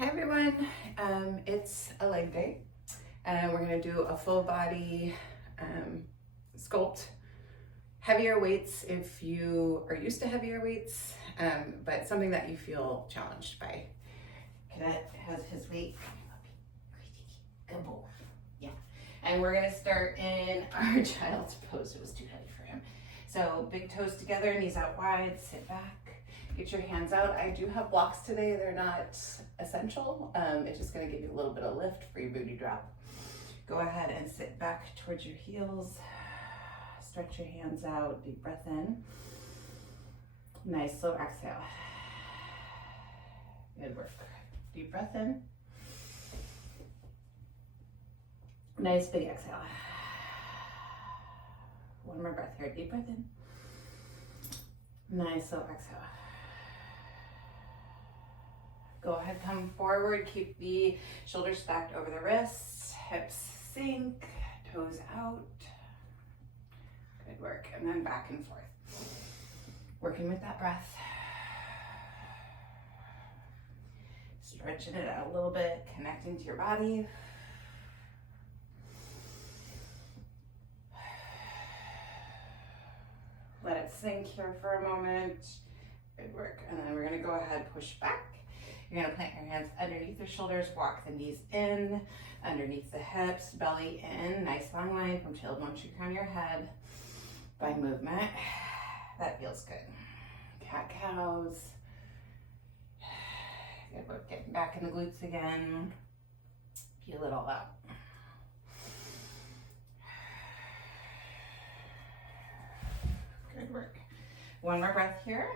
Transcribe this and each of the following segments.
Hi everyone, it's a leg day and we're going to do a full body sculpt. Heavier weights if you are used to heavier weights, but something that you feel challenged by. Cadet has his weight. Good boy. Yeah. And we're going to start in our child's pose. It was too heavy for him. So big toes together, knees out wide, sit back. Get your hands out. I do have blocks today. They're not essential. It's just going to give you a little bit of lift for your booty drop. Go ahead and sit back towards your heels. Stretch your hands out. Deep breath in. Nice slow exhale. Good work. Deep breath in. Nice big exhale. One more breath here. Deep breath in. Nice slow exhale. Go ahead, come forward, keep the shoulders stacked over the wrists, hips sink, toes out. Good work, and then back and forth. Working with that breath. Stretching it out a little bit, connecting to your body. Let it sink here for a moment. Good work, and then we're gonna go ahead, push back. You're gonna plant your hands underneath your shoulders, walk the knees in, underneath the hips, belly in, nice long line from tailbone to crown your head by movement. That feels good. Cat-cows. Good work, getting back in the glutes again. Feel it all out. Good work. One more breath here.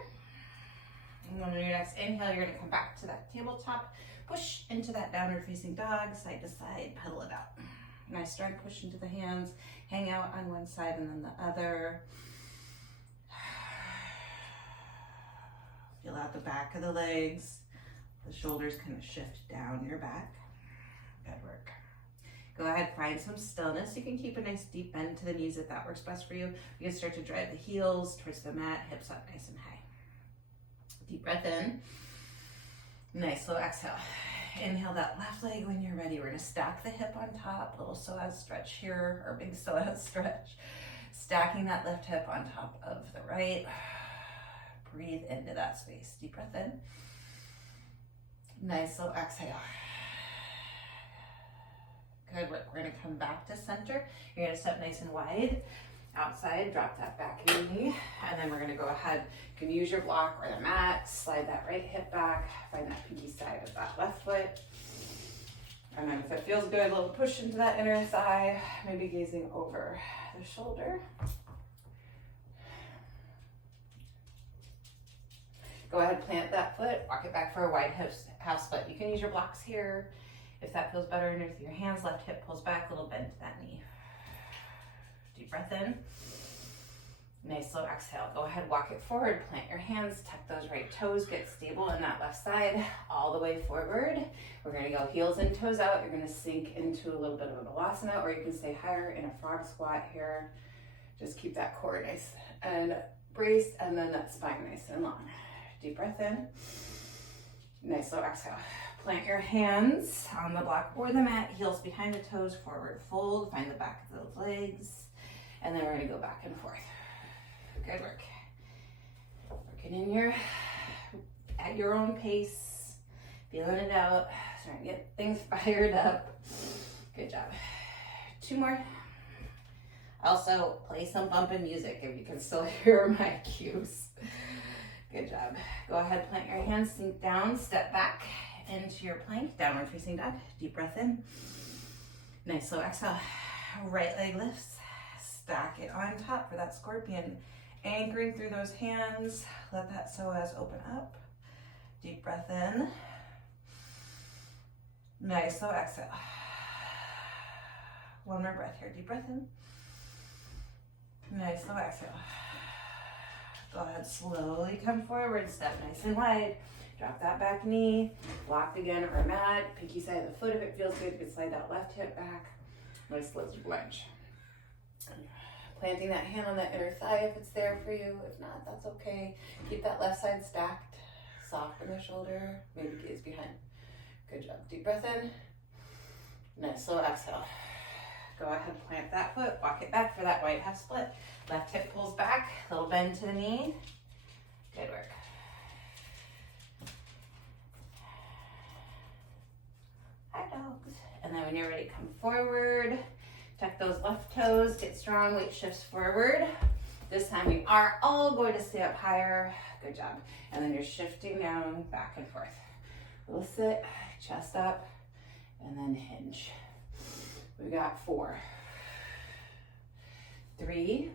And then on your next inhale, you're gonna come back to that tabletop, push into that downward facing dog, side to side, pedal it out. Nice strong push into the hands, hang out on one side and then the other. Feel out the back of the legs. The shoulders kind of shift down your back. Good work. Go ahead, find some stillness. You can keep a nice deep bend to the knees if that works best for you. You can start to drive the heels towards the mat, hips up nice and high. Deep breath in. Nice slow exhale. Inhale that left leg when you're ready. We're gonna stack the hip on top, little psoas stretch here, or big psoas stretch. Stacking that left hip on top of the right. Breathe into that space. Deep breath in. Nice slow exhale. Good work. We're gonna come back to center. You're gonna step nice and wide. Outside, drop that back knee, and then we're gonna go ahead. You can use your block or the mat, slide that right hip back, find that pinky side of that left foot. And then if it feels good, a little push into that inner thigh, maybe gazing over the shoulder. Go ahead, plant that foot, walk it back for a wide house split. You can use your blocks here. If that feels better underneath your hands, left hip pulls back, a little bend to that knee. Deep breath in. Nice slow exhale. Go ahead, walk it forward, plant your hands, tuck those right toes, get stable in that left side, all the way forward. We're gonna go heels and toes out. You're gonna sink into a little bit of a balasana, or you can stay higher in a frog squat here. Just keep that core nice and braced, and then that spine nice and long. Deep breath in. Nice slow exhale. Plant your hands on the block or the mat, heels behind the toes, forward fold, find the back of the legs. And then we're gonna go back and forth. Good work. Working at your own pace, feeling it out, starting to get things fired up. Good job. Two more. Also, play some bumping music if you can still hear my cues. Good job. Go ahead, plant your hands, sink down, step back into your plank, downward facing dog. Deep breath in. Nice slow exhale. Right leg lifts. Stack it on top for that scorpion. Anchoring through those hands. Let that psoas open up. Deep breath in. Nice slow exhale. One more breath here. Deep breath in. Nice slow exhale. Go ahead, slowly come forward. Step nice and wide. Drop that back knee. Blocked again or mat. Pinky side of the foot if it feels good. You can slide that left hip back. Nice lizard lunge. Planting that hand on that inner thigh if it's there for you. If not, that's okay. Keep that left side stacked. Soften the shoulder. Maybe gaze behind. Good job. Deep breath in. Nice slow exhale. Go ahead, plant that foot, walk it back for that white half split. Left hip pulls back, little bend to the knee. Good work. Hi, dogs. And then when you're ready, come forward. Tuck those left toes, get strong, weight shifts forward. This time we are all going to stay up higher. Good job. And then you're shifting down, back and forth. Little sit, chest up, and then hinge. We got 4, 3,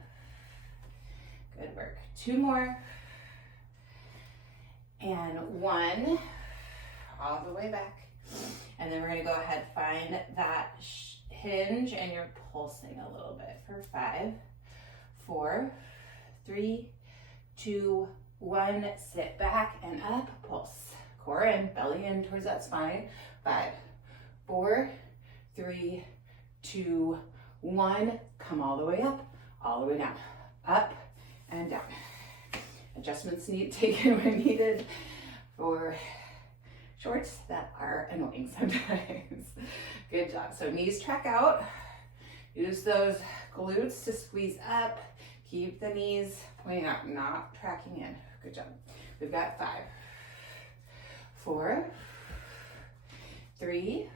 good work. 2 more, and 1, all the way back. And then we're gonna go ahead, find that hinge, and you're pulsing a little bit for 5, 4, 3, 2, 1, sit back and up, pulse. Core in, belly in towards that spine. 5, 4, 3, 2, 1, come all the way up, all the way down, up and down. Adjustments taken when needed for shorts that are annoying sometimes. Good job. So knees track out. Use those glutes to squeeze up. Keep the knees pointing out, not tracking in. Good job. We've got 5, 4, 3,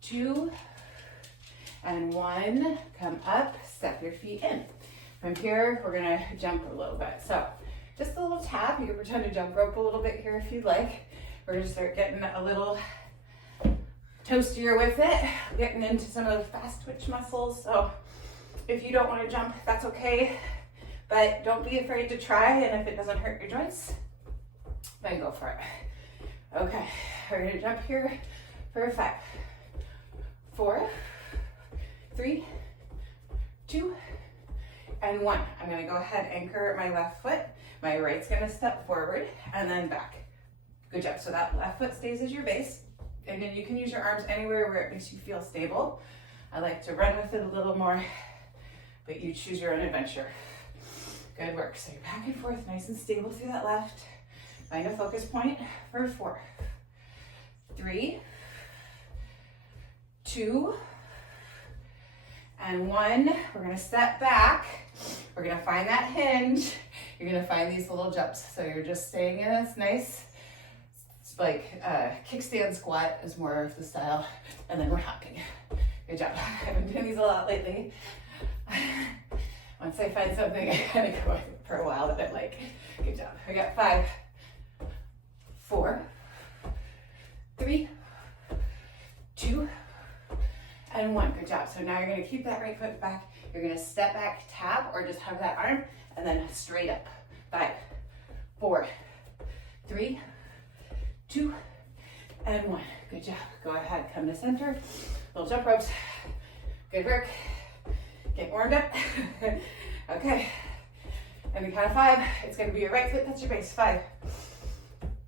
2, and 1. Come up, step your feet in. From here, we're gonna jump a little bit. So just a little tap. You can pretend to jump rope a little bit here if you'd like. We're gonna start getting a little toastier with it, getting into some of the fast twitch muscles. So if you don't wanna jump, that's okay, but don't be afraid to try, and if it doesn't hurt your joints, then go for it. Okay, we're gonna jump here for 5, 4, 3, 2, and 1. I'm gonna go ahead, anchor my left foot. My right's gonna step forward and then back. Good job. So that left foot stays as your base. And then you can use your arms anywhere where it makes you feel stable. I like to run with it a little more, but you choose your own adventure. Good work. So you're back and forth, nice and stable through that left. Find a focus point for 4, 3, 2, and 1. We're gonna step back. We're gonna find that hinge. You're gonna find these little jumps. So you're just staying in this nice, it's like kickstand squat is more of the style. And then we're hopping. Good job. I've been doing these a lot lately. Once I find something, I kind of go for a while that I like. Good job. I got 5, 4, 3, 2, and 1. Good job. So now you're gonna keep that right foot back. You're gonna step back, tap, or just hover that arm, and then straight up. 5, 4, 3, 2, and 1. Good job. Go ahead, come to center. Little jump ropes. Good work. Get warmed up. Okay. And the count of 5, it's gonna be your right foot, that's your base. 5,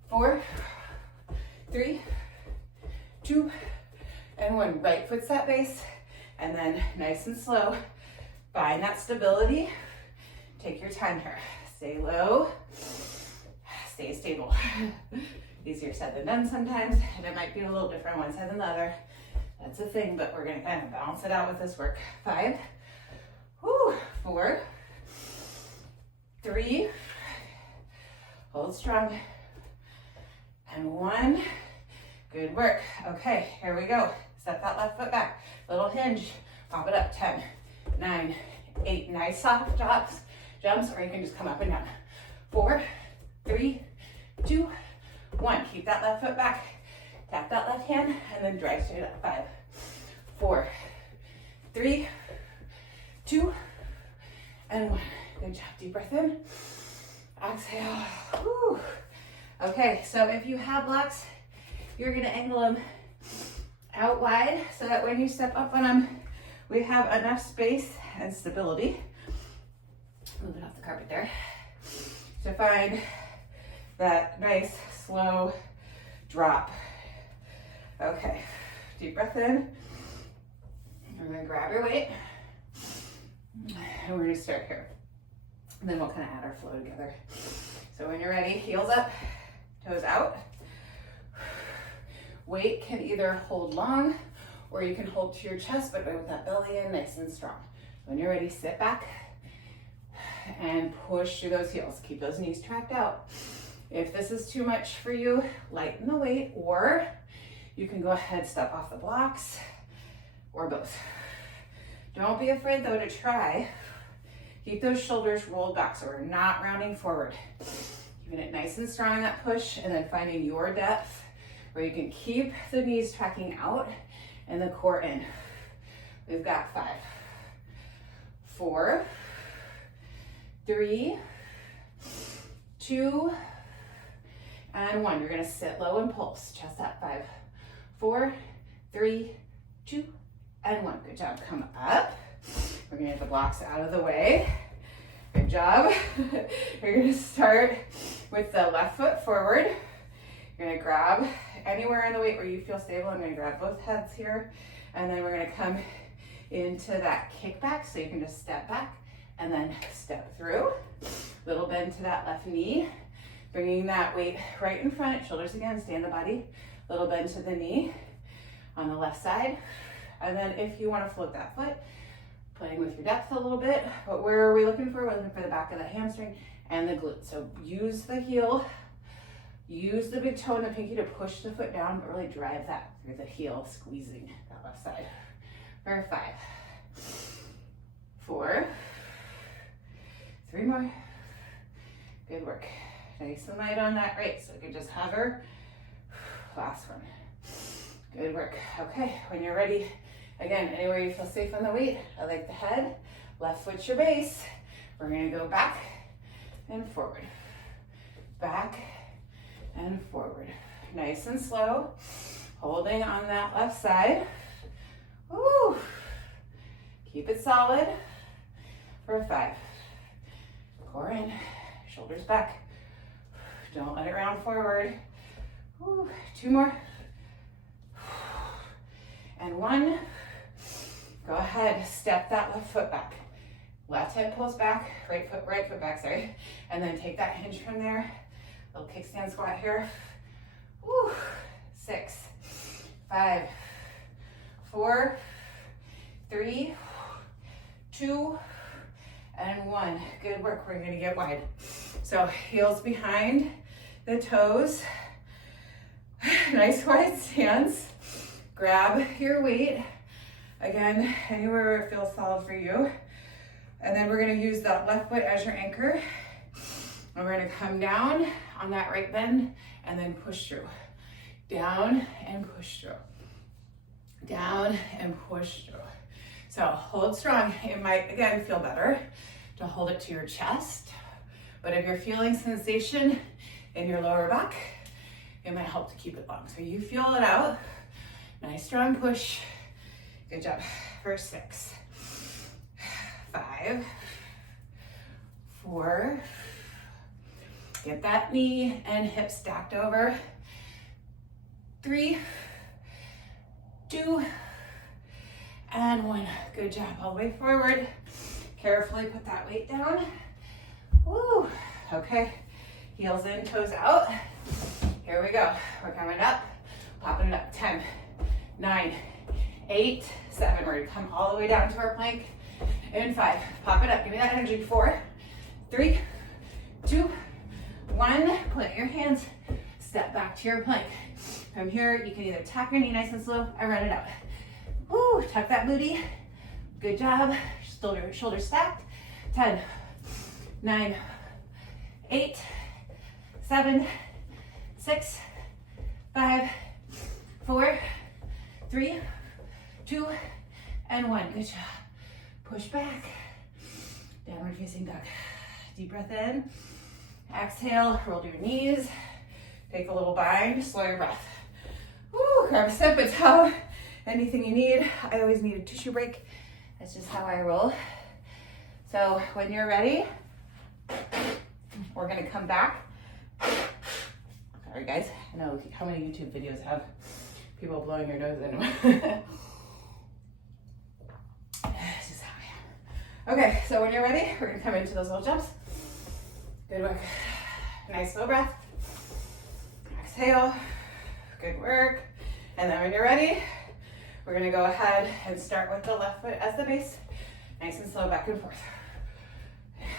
4, 3, 2, and 1. Right foot's that base. And then nice and slow, find that stability. Take your time here. Stay low, stay stable. Easier said than done sometimes, and it might be a little different one side than the other. That's a thing, but we're gonna kind of balance it out with this work. 5, 4, 3, hold strong, and 1. Good work. Okay, here we go. Step that left foot back. Little hinge. Pop it up. 10, 9, 8. Nice soft jumps, or you can just come up and down. 4, 3, 2, 1. Keep that left foot back. Tap that left hand, and then drive straight up. 5, 4, 3, 2, and 1. Good job. Deep breath in. Exhale. Whew. Okay, so if you have blocks, you're gonna angle them out wide so that when you step up on them, we have enough space and stability. Move it off the carpet there. To find that nice, slow drop. Okay, deep breath in. We're gonna grab your weight. And we're gonna start here. And then we'll kind of add our flow together. So when you're ready, heels up, toes out. Weight can either hold long or you can hold to your chest, but with that belly in nice and strong. When you're ready, sit back and push through those heels. Keep those knees tracked out. If this is too much for you, lighten the weight, or you can go ahead, step off the blocks, or both. Don't be afraid though to try. Keep those shoulders rolled back so we're not rounding forward. Keeping it nice and strong in that push, and then finding your depth where you can keep the knees tracking out and the core in. We've got 5, 4, 3, 2, and 1. You're gonna sit low and pulse. Chest up. 5, 4, 3, 2, and 1. Good job. Come up. We're gonna get the blocks out of the way. Good job. You're gonna start with the left foot forward. You're gonna grab anywhere in the weight where you feel stable. I'm gonna grab both heads here, and then we're gonna come into that kickback, so you can just step back and then step through. Little bend to that left knee, bringing that weight right in front. Shoulders again, stay in the body. Little bend to the knee on the left side. And then if you want to float that foot, playing with your depth a little bit, but where are we looking for? We're looking for the back of the hamstring and the glute. So use the heel, use the big toe and the pinky to push the foot down, but really drive that through the heel, squeezing that left side. For 5, 4, 3 more. Good work. Nice and light on that right, so you can just hover. Last one. Good work. Okay, when you're ready, again, anywhere you feel safe on the weight, I like the head. Left foot's your base. We're gonna go back and forward. Back and forward. Nice and slow. Holding on that left side. Woo. Keep it solid for 5. Core in, shoulders back. Don't let it round forward. Woo. 2 more. And 1. Go ahead, step that left foot back. Left hip pulls back, right foot back, sorry. And then take that hinge from there. Little kickstand squat here. Woo. 6, 5, 4, 3, 2, and 1. Good work. We're gonna get wide. So heels behind the toes. Nice wide stance. Grab your weight. Again, anywhere where it feels solid for you. And then we're gonna use that left foot as your anchor. And we're gonna come down on that right bend and then push through. Down and push through. Down and push through. So hold strong. It might, again, feel better to hold it to your chest. But if you're feeling sensation in your lower back, it might help to keep it long. So you feel it out. Nice strong push. Good job. For 6, 5, 4. Get that knee and hip stacked over. 3, 2, and 1. Good job. All the way forward. Carefully put that weight down. Woo. Okay. Heels in, toes out. Here we go. We're coming up. Popping it up. 10, 9, 8, 7. We're gonna come all the way down to our plank. In 5. Pop it up. Give me that energy. 4, 3, 2, 1. Plant your hands. Step back to your plank. From here, you can either tap your knee nice and slow or run it out. Woo, tuck that booty. Good job. Shoulders stacked. 10, 9, 8, 7, 6, 5, 4, 3, 2, and 1. Good job. Push back. Downward facing dog. Deep breath in. Exhale, roll to your knees. Take a little bind, slow your breath. Woo, grab a sip, a towel, anything you need. I always need a tissue break. That's just how I roll. So when you're ready, we're gonna come back. Sorry guys, I know how many YouTube videos have people blowing your nose in. This is how I am. Okay, so when you're ready, we're gonna come into those little jumps. Good work. Nice slow breath. Exhale. Good work. And then when you're ready, we're gonna go ahead and start with the left foot as the base. Nice and slow, back and forth.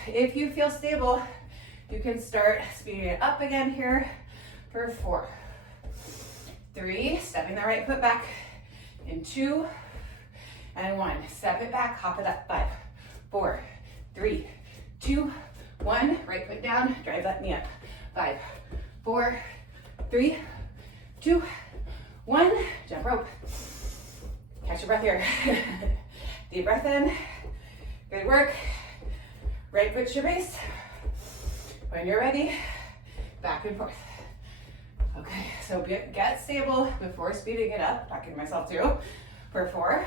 If you feel stable, you can start speeding it up again here for 4, 3, stepping the right foot back in 2, and 1. Step it back, hop it up, 5, 4, 3, 2, 1. Right foot down, drive that knee up. 5, 4, 3, 2, 1. Jump rope. Catch your breath here. Deep breath in. Good work. Right foot's your base. When you're ready, back and forth. Okay, so get stable before speeding it up. Talking to myself too. For 4,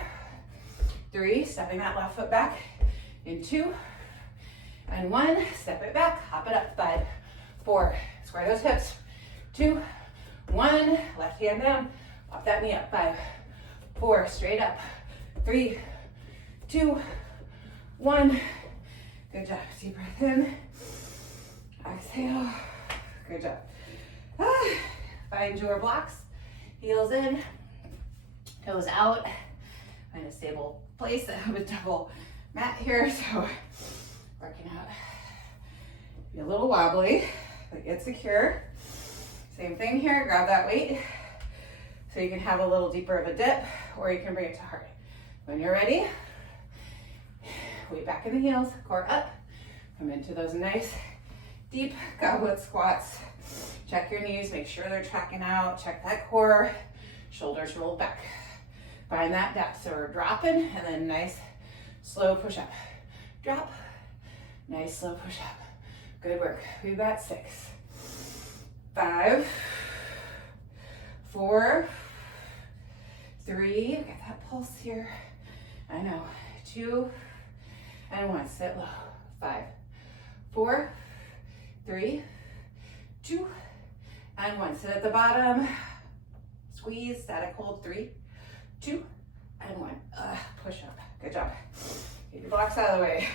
3, stepping that left foot back in 2, and 1. Step it back, hop it up. 5, 4, square those hips. 2, 1, left hand down. Pop that knee up. 5, 4, straight up. 3, 2, 1. Good job. Deep breath in. Exhale. Good job. Find your blocks. Heels in. Toes out. Find a stable place. I have a double mat here, so working out. Be a little wobbly, but get secure. Same thing here. Grab that weight so you can have a little deeper of a dip, or you can bring it to heart. When you're ready, weight back in the heels, core up. Come into those nice deep goblet squats. Check your knees, make sure they're tracking out. Check that core, shoulders roll back. Find that depth. So we're dropping and then nice slow push up. Drop, nice slow push up. Good work. We've got 6, 5, 4, 3. Get that pulse here. I know. 2, and 1. Sit low. 5, 4, 3, 2, and 1. Sit at the bottom. Squeeze, static hold. 3, 2, and 1. Push up. Good job. Get your blocks out of the way.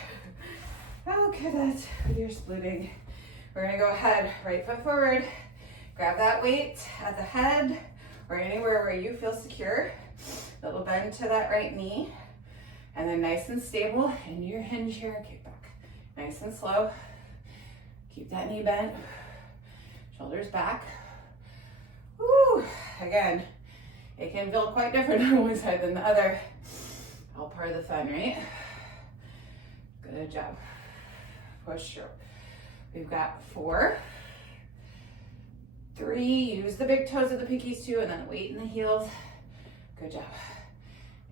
Okay, that's with your splitting. We're gonna go ahead, right foot forward. Grab that weight at the head or anywhere where you feel secure. Little bend to that right knee. And then nice and stable into your hinge here. Kick back. Nice and slow. Keep that knee bent. Shoulders back. Woo! Again, it can feel quite different on one side than the other. All part of the fun, right? Good job. Push through. We've got 4, 3. Use the big toes of the pinkies too, and then weight in the heels. Good job.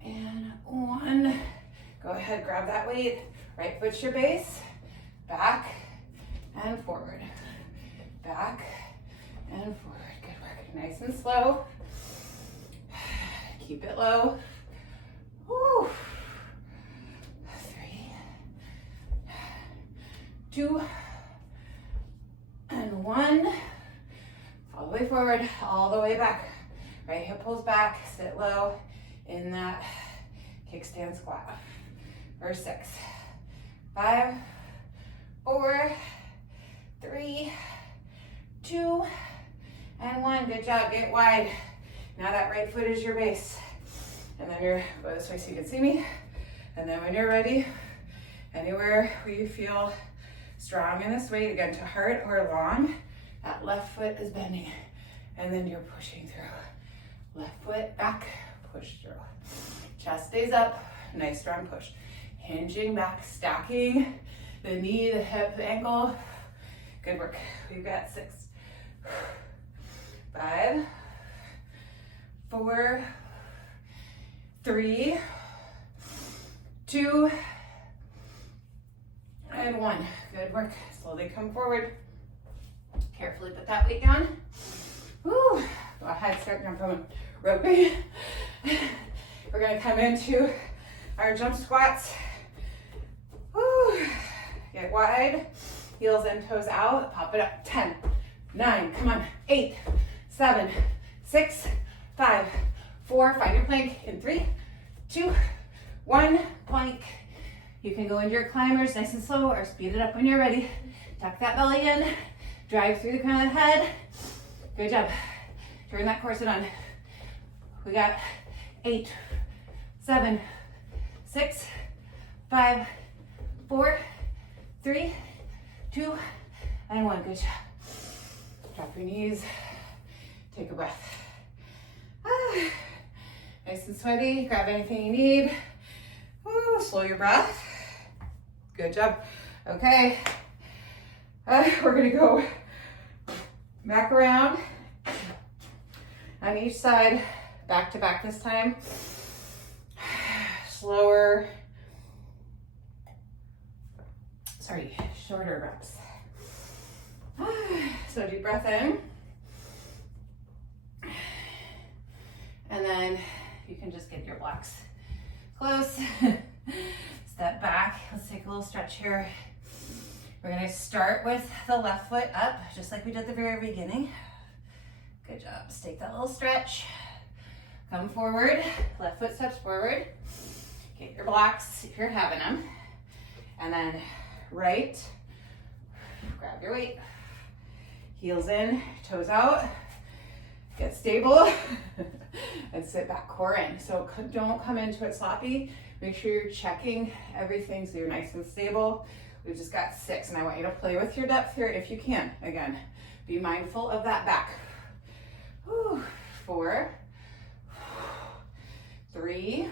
And 1. Go ahead, grab that weight. Right foot's your base. Back and forward. Back and forward. Good work. Nice and slow. Keep it low. Woo. 3, 2, and 1. All the way forward, all the way back. Right hip pulls back, sit low in that kickstand squat. For 6, 5, 4, 3, 2, and 1. Good job, get wide. Now that right foot is your base. And then you're, go this way so you can see me. And then when you're ready, anywhere where you feel strong in this weight, again to heart or long, that left foot is bending. And then you're pushing through. Left foot back, push through. Chest stays up, nice strong push. Hinging back, stacking the knee, the hip, the ankle. Good work. We've got 6, 5, 4, 3, 2, and 1. Good work. Slowly come forward. Carefully put that weight down. Woo. Go ahead, start jumping, roping. We're gonna come into our jump squats. Woo. Get wide, heels and toes out, pop it up. 10, 9, come on, 8, 7, 6, 5, 4, find your plank in 3, 2, 1, plank. You can go into your climbers nice and slow or speed it up when you're ready. Tuck that belly in, drive through the crown of the head. Good job. Turn that corset on. We got 8, 7, 6, 5, 4, 3, 2, and 1. Good job. Drop your knees. Take a breath. Nice and sweaty. Grab anything you need. Ooh, slow your breath. Good job. Okay. We're gonna go back around on each side, back to back this time. Slower. Sorry, shorter reps. So deep breath in. And then you can just get your blocks close. Step back. Let's take a little stretch here. We're gonna start with the left foot up, just like we did at the very beginning. Good job. Just take that little stretch. Come forward. Left foot steps forward. Get your blocks if you're having them. And then right. Grab your weight. Heels in, toes out. Get stable. And sit back, core in. So don't come into it sloppy. Make sure you're checking everything so you're nice and stable. We've just got 6, and I want you to play with your depth here if you can. Again, be mindful of that back. 4, 3,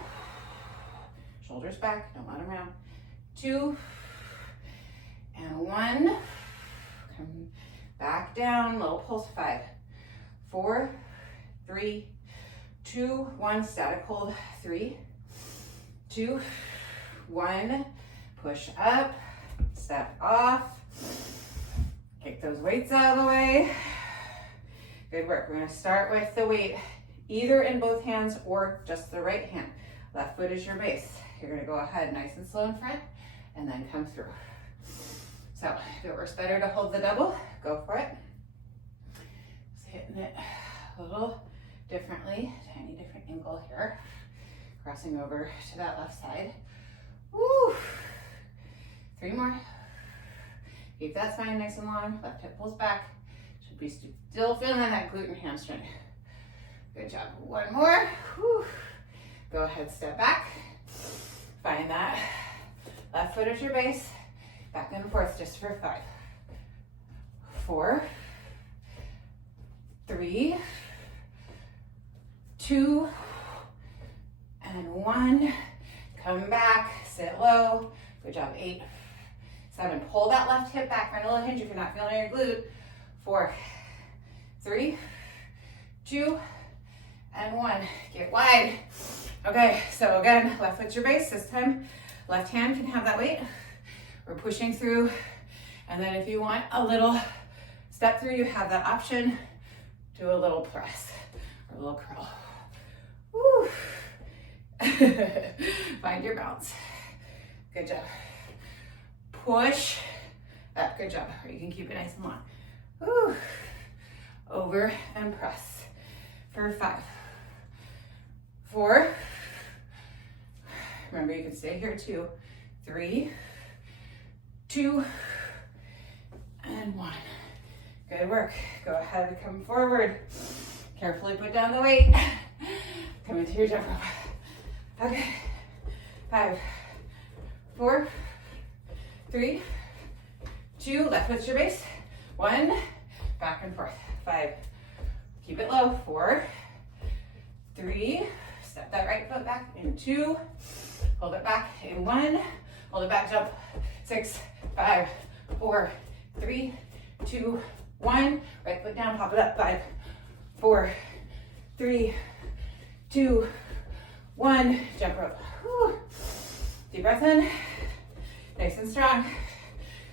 shoulders back, don't let them round. 2, and 1. Come back down, little pulse. 5, 4, 3, 2, 1, static hold. 3, 2, 1, push up, step off, kick those weights out of the way. Good work. We're going to start with the weight either in both hands or just the right hand. Left foot is your base. You're going to go ahead nice and slow in front and then come through. So if it works better to hold the double, go for it. Just hitting it a little differently, tiny different angle here. Crossing over to that left side. Woo! 3 more. Keep that spine nice and long. Left hip pulls back. Should be still feeling that glute and hamstring. Good job. 1 more. Woo. Go ahead, step back. Find that left foot as your base. Back and forth just for 5, 4, 3, 2, and 1. Come back, sit low. Good job. 8, 7. Pull that left hip back. Find a little hinge if you're not feeling your glute. 4, 3, 2, and 1. Get wide. Okay, so again, left foot's your base. This time, left hand can have that weight. We're pushing through. And then if you want a little step through, you have that option. Do a little press or a little curl. Woo. Find your bounce. Good job. Push up. Good job. Or you can keep it nice and long. Woo. Over and press for 5, 4. Remember, you can stay here too. 3, 2, and 1. Good work. Go ahead and come forward. Carefully put down the weight. Come into your jump rope. Okay. 5, 4, 3, 2. Left foot's your base. 1. Back and forth. 5. Keep it low. 4, 3. Step that right foot back in 2. Hold it back in 1. Hold it back, jump. 6, 5, 4, 3, 2, 1. Right foot down, pop it up. 5, 4, 3, 2, 1. Jump rope. Whew. Deep breath in. Nice and strong.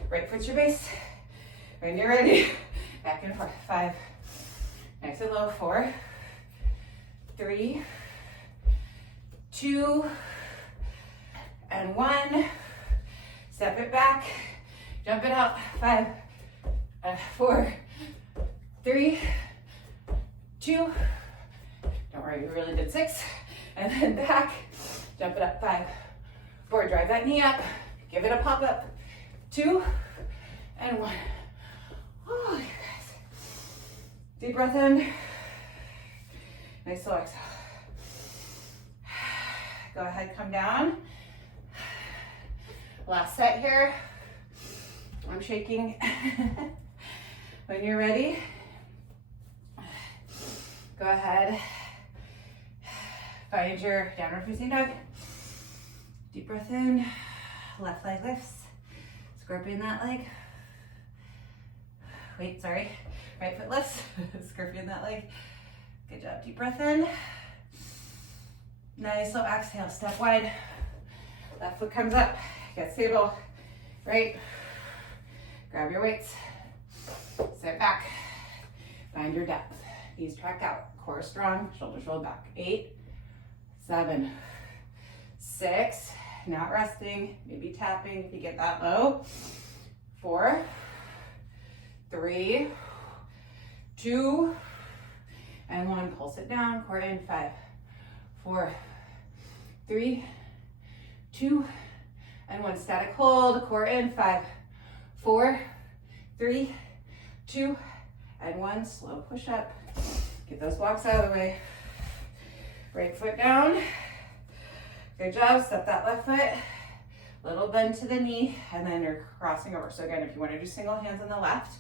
Right foot's your base. When you're ready, back and forth. 5. Nice and low. 4, 3, 2, and 1. Step it back. Jump it out. 5, 4, 3, 2. Don't worry, we really did 6. And then back. Jump it up. 5, 4. Drive that knee up. Give it a pop up. 2, and 1. Oh, you guys. Deep breath in. Nice slow exhale. Go ahead, come down. Last set here. I'm shaking. When you're ready, go ahead. Find your downward facing dog. Deep breath in. Left leg lifts. Scorpion that leg. Wait, sorry. Right foot lifts. Scorpion that leg. Good job. Deep breath in. Nice. Slow exhale. Step wide. Left foot comes up. Get stable. Right. Grab your weights. Sit back. Find your depth. Knees track out. Core strong. Shoulders rolled back. 8, 7, 6. Not resting. Maybe tapping if you get that low. 4, 3, 2, and 1. Pulse it down. Core in. 5, 4, 3, 2, and 1. Static hold. Core in. 5, 4, 3, 2, and 1. Slow push up. Get those blocks out of the way. Right foot down. Good job. Step that left foot. Little bend to the knee, and then you're crossing over. So again, if you want to do single hands on the left,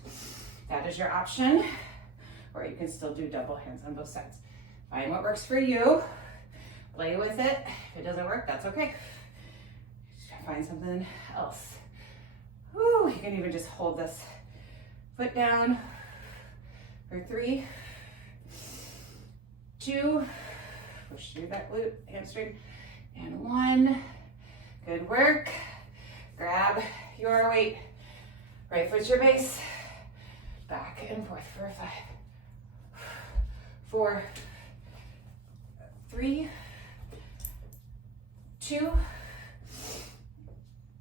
that is your option. Or you can still do double hands on both sides. Find what works for you. Play with it. If it doesn't work, that's okay. Find something else. Woo, you can even just hold this foot down for 3, 2, push through that glute, hamstring, and 1. Good work. Grab your weight. Right foot's your base. Back and forth for 5, 4, 3, 2,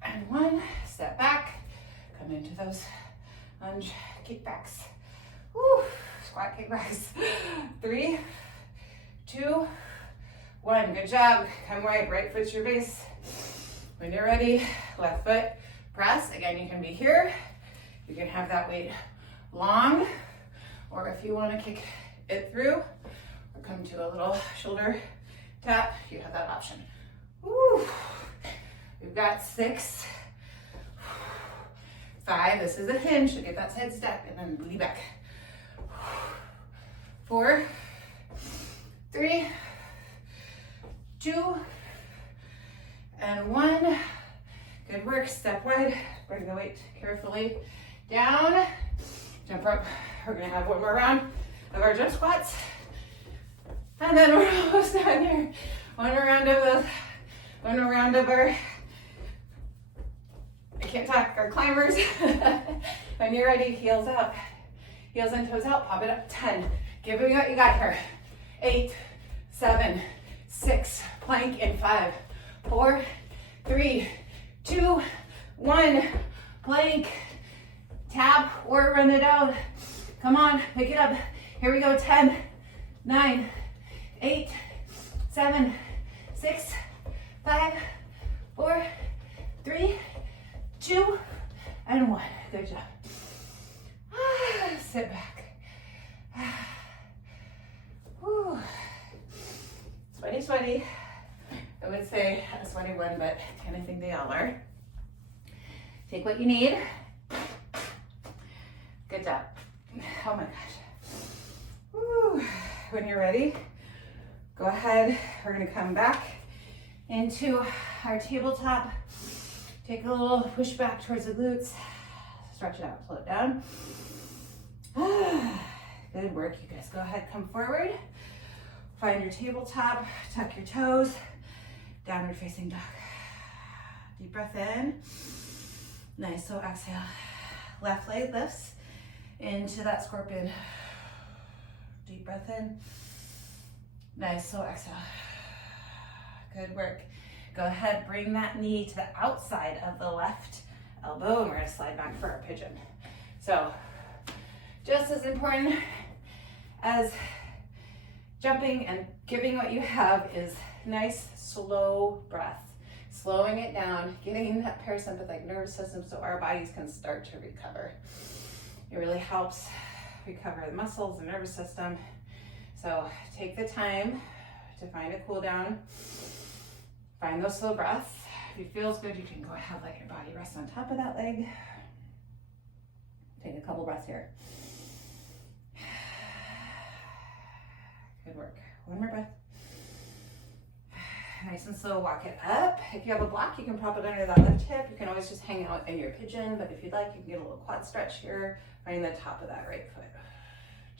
and 1. Step back. Come into those lunge kickbacks. Woo. Squat kickbacks. 3, 2, 1. Good job. Come wide. Right foot's your base. When you're ready, left foot press. Again, you can be here. You can have that weight long, or if you want to kick it through, or come to a little shoulder tap, you have that option. Woo. We've got 6, 5. This is a hinge, so get that side step, and then booty back. 4, 3, 2, and 1. Good work. Step wide. Bring the weight carefully down. Jump up. We're gonna have one more round of our jump squats, and then we're almost done here. One more round of our, I can't talk, our climbers. When you're ready, heels up, heels and toes out. Pop it up. 10. Give me what you got here. 8, 7, 6. Plank in 5, 4, 3, 2, 1. Plank. Tap or run it out. Come on, pick it up. Here we go. 10, 9, 8, 7, 6, 5, 4, 3, 2, and 1. Good job. Sit back. Whew. Sweaty, sweaty. I would say a sweaty one, but I kind of think they all are. Take what you need. Good job. Oh my gosh. Woo. When you're ready, go ahead. We're gonna come back into our tabletop. Take a little push back towards the glutes. Stretch it out, slow it down. Good work, you guys. Go ahead, come forward. Find your tabletop, tuck your toes. Downward facing dog. Deep breath in. Nice, so exhale. Left leg lifts into that scorpion. Deep breath in. Nice, so exhale. Good work. Go ahead, bring that knee to the outside of the left elbow, and we're gonna slide back for our pigeon. So, just as important as jumping and giving what you have is nice, slow breath. Slowing it down, getting that parasympathetic nervous system so our bodies can start to recover. It really helps recover the muscles, the nervous system. So take the time to find a cool down. Find those slow breaths. If it feels good, you can go ahead, let your body rest on top of that leg. Take a couple breaths here. Good work. One more breath. Nice and slow, walk it up. If you have a block, you can prop it under that left hip. You can always just hang out in your pigeon, but if you'd like, you can get a little quad stretch here, finding the top of that right foot.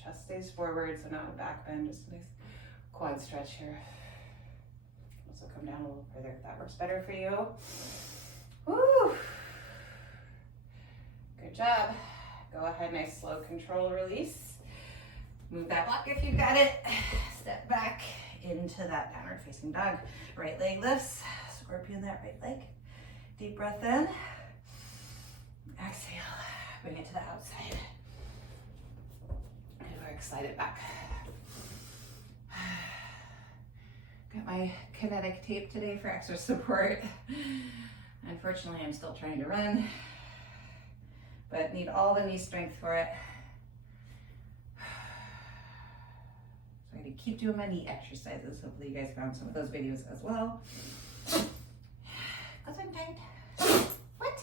Chest stays forward, so not a back bend, just a nice quad stretch here. Also come down a little further if that works better for you. Woo! Good job. Go ahead, nice slow control release. Move that block if you've got it. Step back into that downward facing dog. Right leg lifts, scorpion that right leg. Deep breath in. Exhale, bring it to the outside. And we're excited back. Got my kinetic tape today for extra support. Unfortunately, I'm still trying to run, but need all the knee strength for it. So I'm gonna keep doing my knee exercises. Hopefully you guys found some of those videos as well. Cause I'm tight. What?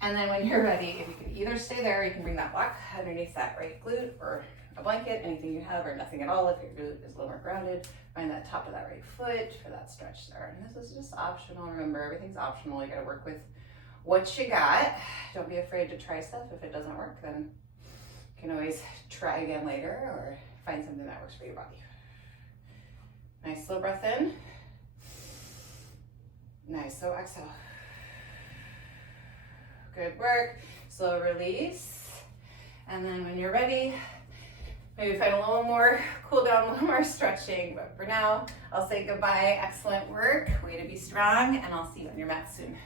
And then when you're ready, if you can either stay there, or you can bring that block underneath that right glute, or a blanket, anything you have, or nothing at all if your glute is a little more grounded. Find that top of that right foot for that stretch there. And this is just optional. Remember, everything's optional. You gotta work with what you got. Don't be afraid to try stuff. If it doesn't work, then you can always try again later or find something that works for your body. Nice slow breath in. Nice, so exhale. Good work. Slow release. And then when you're ready, maybe find a little more cool down, a little more stretching. But for now, I'll say goodbye. Excellent work. Way to be strong. And I'll see you on your mat soon.